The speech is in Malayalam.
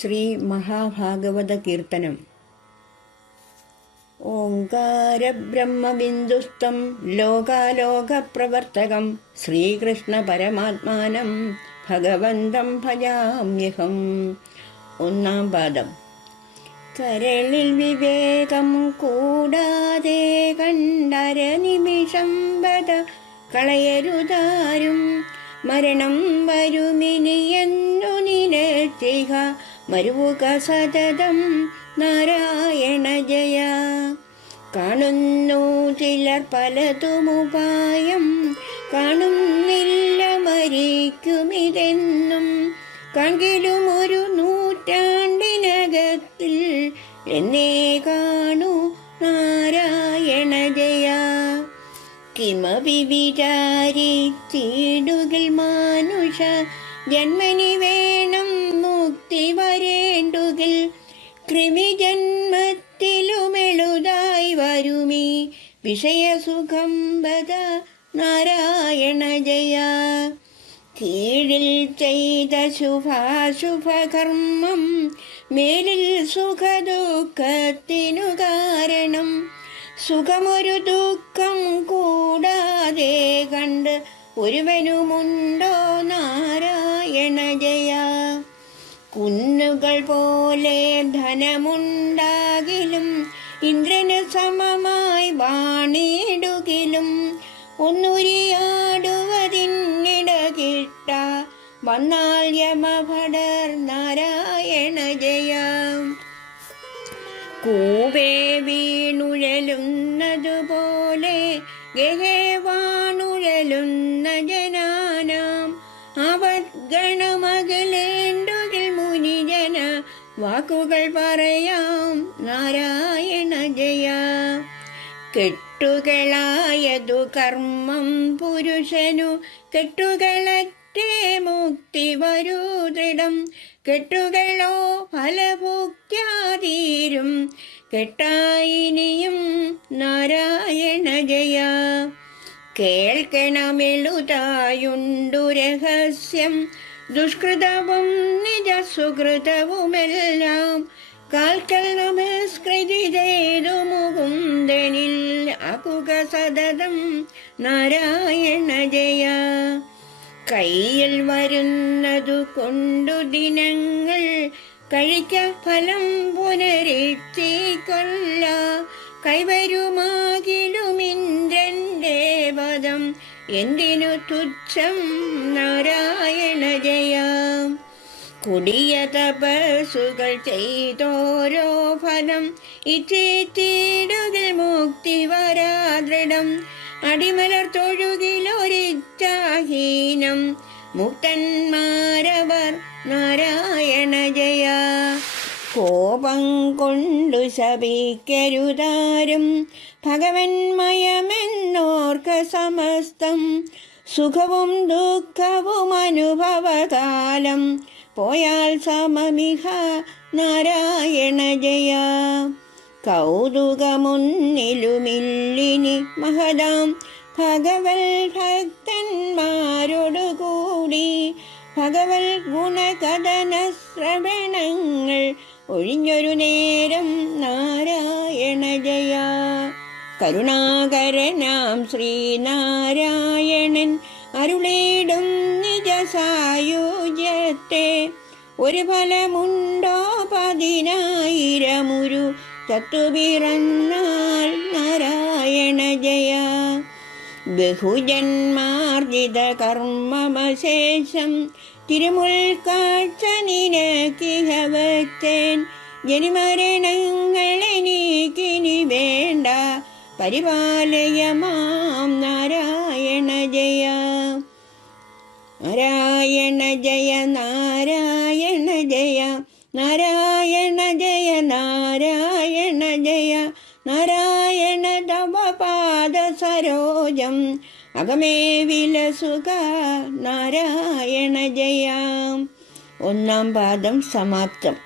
ശ്രീ മഹാഭാഗവത കീർത്തനം. ഓങ്കാരബ്രഹ്മബിന്ദുസ്തം ലോകാലോകപ്രവർത്തകം ശ്രീകൃഷ്ണ പരമാത്മാനം ഭഗവന്തം ഭജാമ്യഹം. ഒന്നാം പാദം. കരളിൽ വിവേകം കൂടാതെ കണ്ടര നിമിഷം വധ കളയരുതാരും. മരണം വരുമിനിയെന്നു നിലച്ചിഹ മരുവുക സതതം നാരായണ ജയ. കാണുന്നു ചിലർ പലതുമുപായം കാണുന്നില്ല മരിക്കുമിതെന്നും. കണ്ടിലും ഒരു നൂറ്റാണ്ടിനകത്തിൽ എന്നേ കാണു നാരായണ ജയ. കിമപി വിചാരിച്ചിടുകിൽ മാനുഷ ജന്മനി കൃമിജന്മത്തിലുമെളുതായി വരുമീ. വിഷയസുഖം വദ നാരായണ ജയ. കീഴിൽ ചെയ്ത ശുഭാശുഭകർമ്മം മേലിൽ സുഖദുഃഖത്തിനു കാരണം. സുഖമൊരു ദുഃഖം കൂടാതെ കണ്ട് ഒരുവനുമുണ്ടോ നാരായണ ജയ. കുന്നുകൾ പോലെ ധനമുണ്ടാകിലും ഇന്ദ്രന് സമമായി വാണിടുകിലും ഒന്നുരിയാടുവതിന്നിട കിട്ട വന്നാൽ യമഭടർ നാരായണ ജയ. കൂവേ വീണുഴലുന്നതുപോലെ ഗഹേ വാക്കുകൾ പറയാം. നാരായണ ജയ. കെട്ടുകളായതു കർമ്മം പുരുഷനു. കെട്ടുകളറ്റേ മുക്തി വരൂ ദൃഢം. കെട്ടുകളോ ഫലഭുക്യാതീരും കെട്ടായിനിയും നാരായണ ജയ. കേൾക്കണമെളുതായുണ്ടു രഹസ്യം. ദുഷ്കൃതവും നിജസുഹൃതവുമെല്ലാം കാൽക്കൽ നമസ്കൃതി ചെയ്തു മുകുന്ദനിൽ അകുക സതതം നാരായണ ജയ കയ്യിൽ വരുന്നതു കൊണ്ടു ദിനങ്ങൾ കഴിക്ക ഫലം പുനരെത്തിക്കൊല്ല കൈവരുമാകിലുമിന്ദ്രന്റെ പദം എന്തിനു തുച്ഛം നാരായണ ജയ കുടിയ തപസ്സുകൾ ചെയ്തോരോ ഫലം. ഇച്ചേറ്റിടുകിൽ മുക്തി വരാദൃഢം. അടിമലർ തൊഴുകിലൊരിച്ചാഹീനം മുക്തന്മാരവർ നാരായണ ജയ. കോപം കൊണ്ടു ശപിക്കരുതാരും. ഭഗവന്മയമെന്നോർക്ക സമസ്തം. സുഖവും ദുഃഖവും അനുഭവകാലം. പോയാൽ സമമിഹ നാരായണ ജയ. കൗതുകമുന്നിലുമില്ലിനി മഹദാം ഭഗവൽ ഭക്തന്മാരോടുകൂടി ഭഗവൽ ഗുണകഥന ശ്രവണങ്ങൾ ഒഴിഞ്ഞൊരു നേരം നാരായണ ജയ. കരുണാകരനാം ശ്രീനാരായണൻ അരുളേടും നിജസായുജ്യത്തെ ഒരു ഫലമുണ്ടോ പതിനായിരമുരു ചത്തുപിറന്നാൽ നാരായണ ജയ. ബഹുജന്മാർജിത കർമ്മമശേഷം തിരുമുൽക്കാഴ്ച നിനക്കിഹ വച്ചേൻ ജനിമരണങ്ങളെനിക്കിനി വേണ്ട പരിപാലയമാം ജയ നാരായണ ജയ നാരായണ ജയ നാരായണ ജയ നാരായണ തവ പാദ സരോജം അകമേ വിലസുക നാരായണ ജയ. ഒന്നാം പാദം സമാപ്തം.